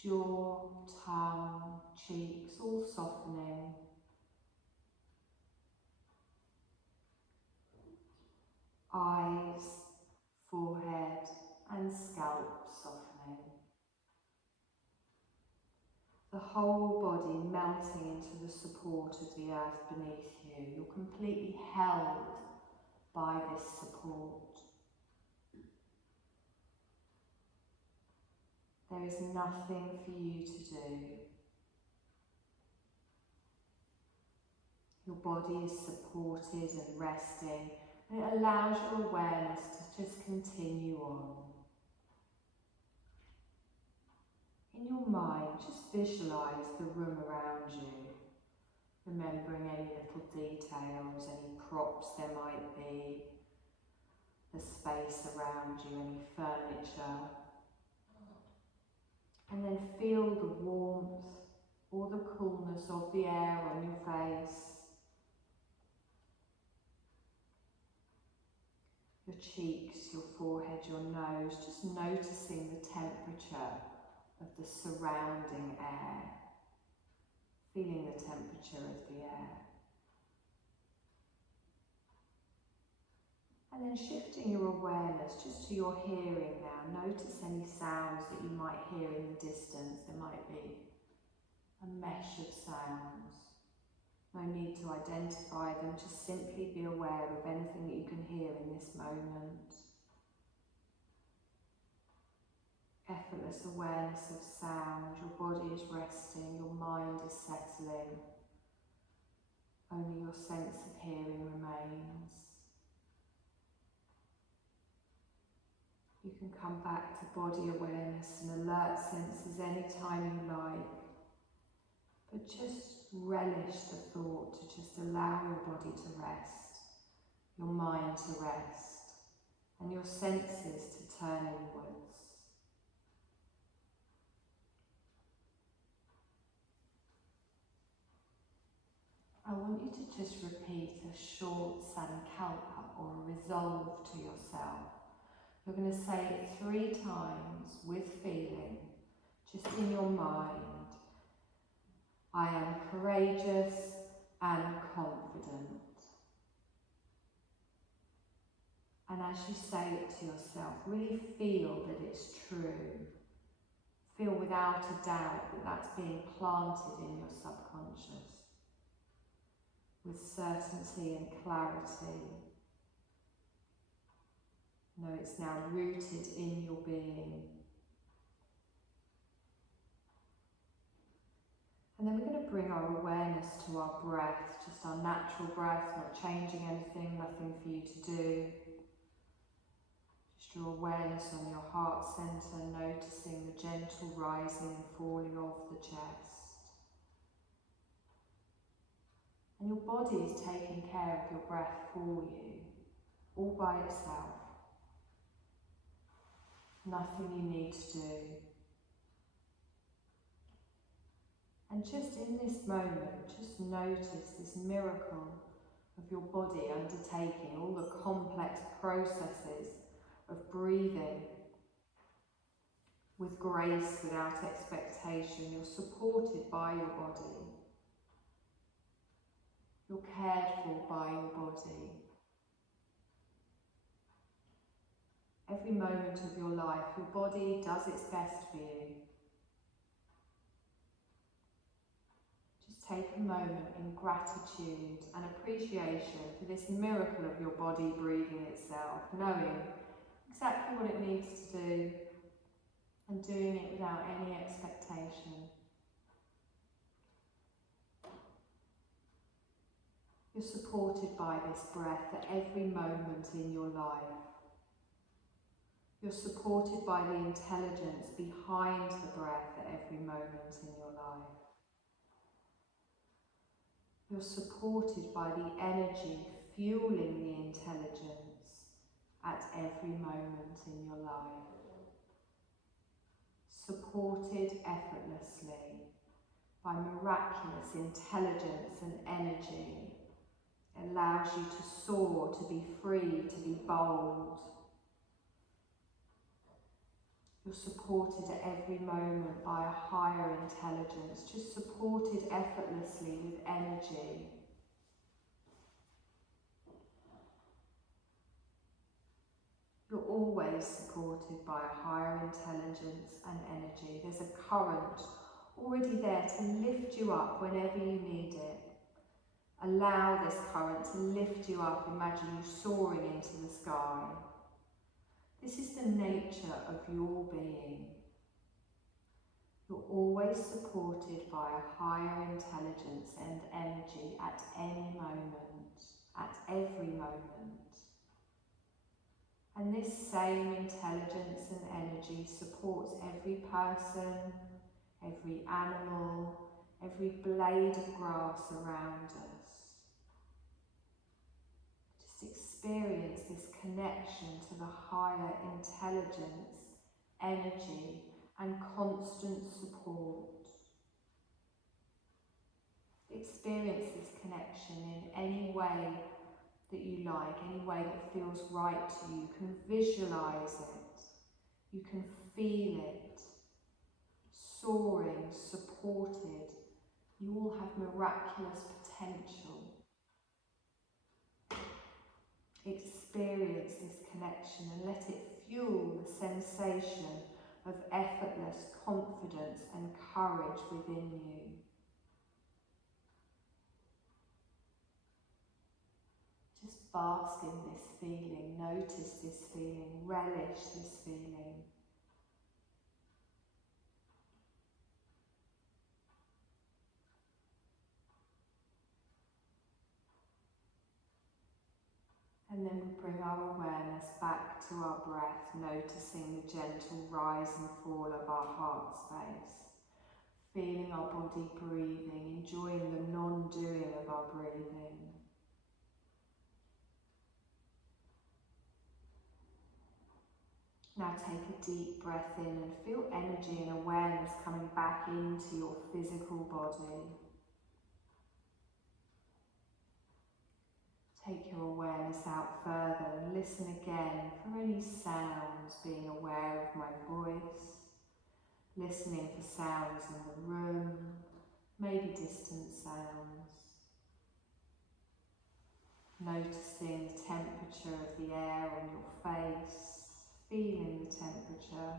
Jaw, tongue, cheeks all softening. Eyes, forehead and scalp softening. The whole body melting into the support of the earth beneath you. You're completely held by this support. There is nothing for you to do. Your body is supported and resting, and it allows your awareness to just continue on. In your mind, just visualise the room around you, remembering any little details, any props there might be, the space around you, any furniture. And then feel the warmth or the coolness of the air on your face, your cheeks, your forehead, your nose, just noticing the temperature of the surrounding air, feeling the temperature of the air. And then shifting your awareness just to your hearing now. Notice any sounds that you might hear in the distance. There might be a mesh of sounds. No need to identify them, just simply be aware of anything that you can hear in this moment. Effortless awareness of sound. Your body is resting, your mind is settling. Only your sense of hearing remains. You can come back to body awareness and alert senses anytime you like, but just relish the thought to just allow your body to rest, your mind to rest, and your senses to turn inwards. I want you to just repeat a short sankalpa or a resolve to yourself. You're going to say it 3 times with feeling, just in your mind. I am courageous and confident. And as you say it to yourself, really feel that it's true. Feel without a doubt that that's being planted in your subconscious with certainty and clarity. No, it's now rooted in your being. And then we're going to bring our awareness to our breath, just our natural breath, not changing anything, nothing for you to do. Just your awareness on your heart centre, noticing the gentle rising and falling of the chest. And your body is taking care of your breath for you, all by itself. Nothing you need to do. And just in this moment, just notice this miracle of your body undertaking all the complex processes of breathing with grace, without expectation. You're supported by your body. You're cared for by your body. Every moment of your life, your body does its best for you. Just take a moment in gratitude and appreciation for this miracle of your body breathing itself, knowing exactly what it needs to do and doing it without any expectation. You're supported by this breath at every moment in your life. You're supported by the intelligence behind the breath at every moment in your life. You're supported by the energy fueling the intelligence at every moment in your life. Supported effortlessly by miraculous intelligence and energy. It allows you to soar, to be free, to be bold. You're supported at every moment by a higher intelligence, just supported effortlessly with energy. You're always supported by a higher intelligence and energy. There's a current already there to lift you up whenever you need it. Allow this current to lift you up. Imagine you soaring into the sky. This is the nature of your being. You're always supported by a higher intelligence and energy at any moment, at every moment. And this same intelligence and energy supports every person, every animal, every blade of grass around us. Just experience this connection to the higher intelligence, energy, and constant support. Experience this connection in any way that you like, any way that feels right to you. You can visualize it, you can feel it, soaring, supported. You all have miraculous potential. Experience this connection and let it fuel the sensation of effortless confidence and courage within you. Just bask in this feeling, notice this feeling, relish this feeling. And then we bring our awareness back to our breath, noticing the gentle rise and fall of our heart space, feeling our body breathing, enjoying the non-doing of our breathing. Now take a deep breath in and feel energy and awareness coming back into your physical body. Take your awareness out further and listen again for any sounds, being aware of my voice, listening for sounds in the room, maybe distant sounds. Noticing the temperature of the air on your face, feeling the temperature,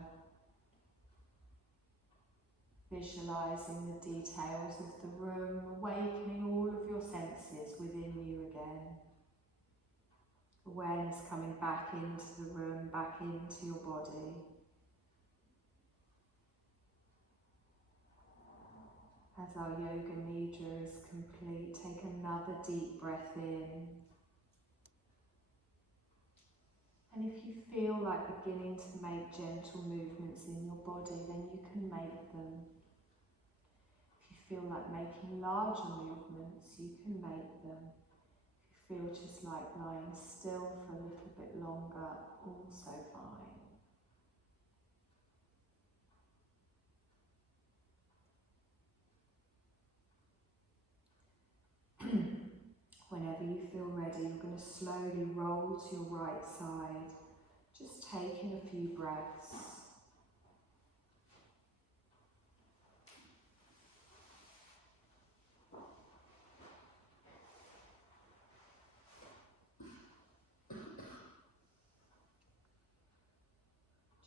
visualizing the details of the room, awakening all of your senses within you again. Awareness coming back into the room, back into your body. As our yoga nidra is complete, take another deep breath in. And if you feel like beginning to make gentle movements in your body, then you can make them. If you feel like making larger movements, you can make them. If you feel just like lying still for a little bit longer, also fine. Whenever you feel ready, you're going to slowly roll to your right side, just taking a few breaths.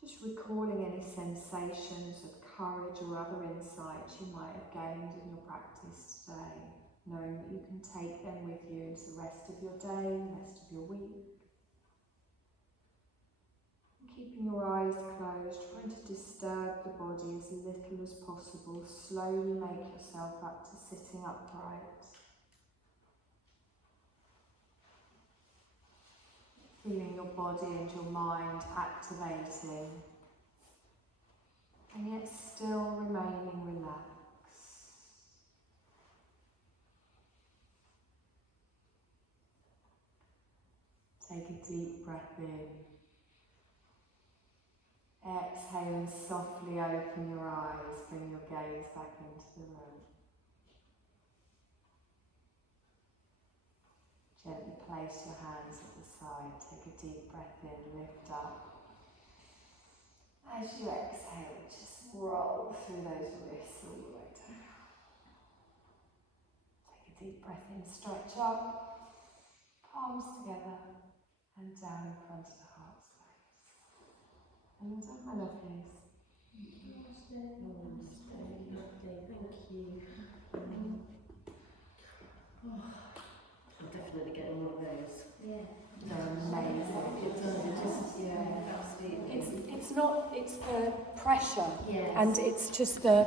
Just recalling any sensations of courage or other insights you might have gained in your practice today, knowing that you can take them with you into the rest of your day, the rest of your week. And keeping your eyes closed, trying to disturb the body as little as possible. Slowly make yourself up to sitting upright. Feeling your body and your mind activating, and yet still remaining relaxed. Take a deep breath in. Exhale and softly open your eyes, bring your gaze back into the room. Gently place your hands at the side, take a deep breath in, lift up. As you exhale, just roll through those wrists all the way down. Take a deep breath in, stretch up, palms together and down in front of the heart space. And my lovelies. Namaste. Namaste. Thank you. I'm definitely getting one of those. Yeah. They're amazing. It just, yeah, absolutely. It's the pressure, Yes. and it's just the